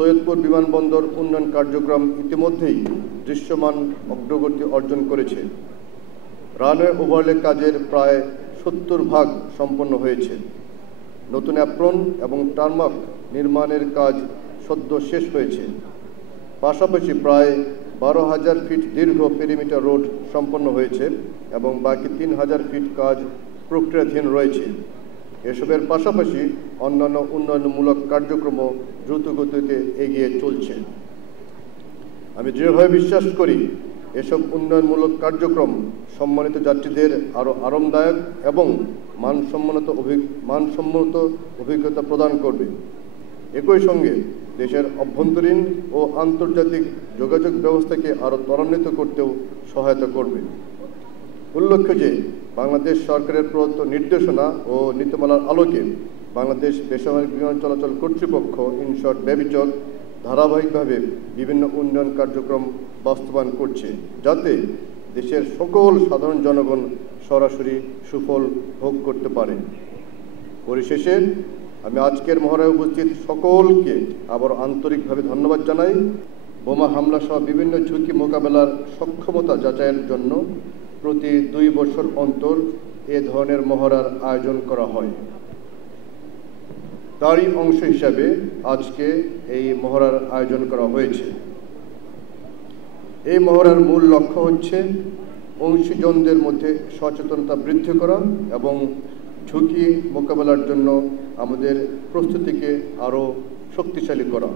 সৈয়দপুর বিমানবন্দর উন্নয়ন কার্যক্রম ইতিমধ্যেই দৃশ্যমান অগ্রগতি অর্জন করেছে। রানওয়ে ওভারলে কাজের প্রায় ৭০% সম্পন্ন হয়েছে। নতুন অ্যাপ্রন এবং টার্মাক নির্মাণের কাজ সদ্য শেষ হয়েছে। পাশাপাশি প্রায় ১২,০০০ ফিট দীর্ঘ পেরিমিটার রোড সম্পন্ন হয়েছে এবং বাকি ৩,০০০ ফিট কাজ প্রক্রিয়াধীন রয়েছে। এসবের পাশাপাশি অন্যান্য উন্নয়নমূলক কার্যক্রমও দ্রুতগতিতে এগিয়ে চলছে। আমি দৃঢ়ভাবে বিশ্বাস করি এসব উন্নয়নমূলক কার্যক্রম সম্মানিত যাত্রীদের আরও আরামদায়ক এবং মানসম্মত অভিজ্ঞতা প্রদান করবে। একই সঙ্গে দেশের অভ্যন্তরীণ ও আন্তর্জাতিক যোগাযোগ ব্যবস্থাকে আরও ত্বরান্বিত করতেও সহায়তা করবে। উল্লেখ্য যে বাংলাদেশ সরকারের প্রদত্ত নির্দেশনা ও নীতিমালার আলোকে বাংলাদেশ বেসামরিক বিমান চলাচল কর্তৃপক্ষ ইনশর্ট বেবিচক ধারাবাহিকভাবে বিভিন্ন উন্নয়ন কার্যক্রম বাস্তবায়ন করছে, যাতে দেশের সকল সাধারণ জনগণ সরাসরি সুফল ভোগ করতে পারে। পরিশেষে আমি আজকের মহড়ায় উপস্থিত সকলকে আবার আন্তরিকভাবে ধন্যবাদ জানাই। বোমা হামলা সহ বিভিন্ন ঝুঁকি মোকাবেলার সক্ষমতা যাচাইয়ের জন্য প্রতি ২ বছর অন্তর এ ধরনের মহড়ার আয়োজন করা হয়। তারই অংশ হিসাবে আজকে এই মহড়ার আয়োজন করা হয়েছে। এই মহড়ার মূল লক্ষ্য হচ্ছে অংশীজনদের মধ্যে সচেতনতা বৃদ্ধি করা এবং ঝুঁকি মোকাবেলার জন্য আমাদের প্রস্তুতিকে আরও শক্তিশালী করা।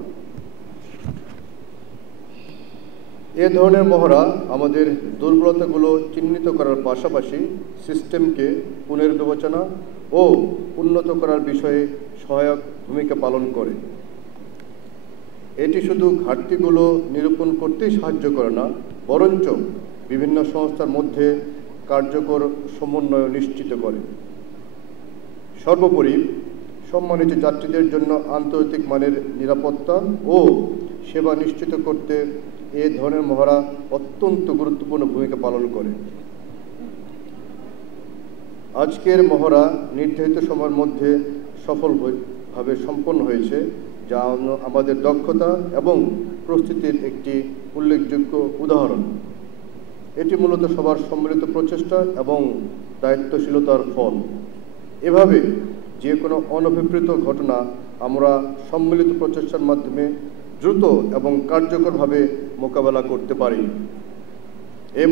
এ ধরনের মহড়া আমাদের দুর্বলতাগুলো চিহ্নিত করার পাশাপাশি সিস্টেমকে পুনর্বিবেচনা ও উন্নত করার বিষয়ে সহায়ক ভূমিকা পালন করে। এটি শুধু ঘাটতিগুলো নিরূপণ করতেই সাহায্য করে না, বরঞ্চ বিভিন্ন সংস্থার মধ্যে কার্যকর সমন্বয় নিশ্চিত করে। সর্বোপরি সম্মানিত যাত্রীদের জন্য আন্তর্জাতিক মানের নিরাপত্তা ও সেবা নিশ্চিত করতে এ ধরনের মহড়া অত্যন্ত গুরুত্বপূর্ণ ভূমিকা পালন করে। আজকের মহড়া নির্ধারিত সময়ের মধ্যে সফলভাবে সম্পন্ন হয়েছে, যা আমাদের দক্ষতা এবং প্রস্তুতির একটি উল্লেখযোগ্য উদাহরণ। এটি মূলত সবার সম্মিলিত প্রচেষ্টা এবং দায়িত্বশীলতার ফল। এভাবে যে কোনো অনভিপ্রেত ঘটনা আমরা সম্মিলিত প্রচেষ্টার মাধ্যমে দ্রুত এবং কার্যকরভাবে মোকাবেলা করতে পারি। এই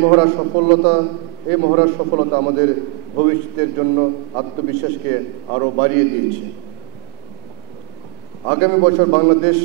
মহড়ার সফলতা আমাদের ভবিষ্যতের জন্য আত্মবিশ্বাসকে আরও বাড়িয়ে দিয়েছে। আগামী বছর বাংলাদেশ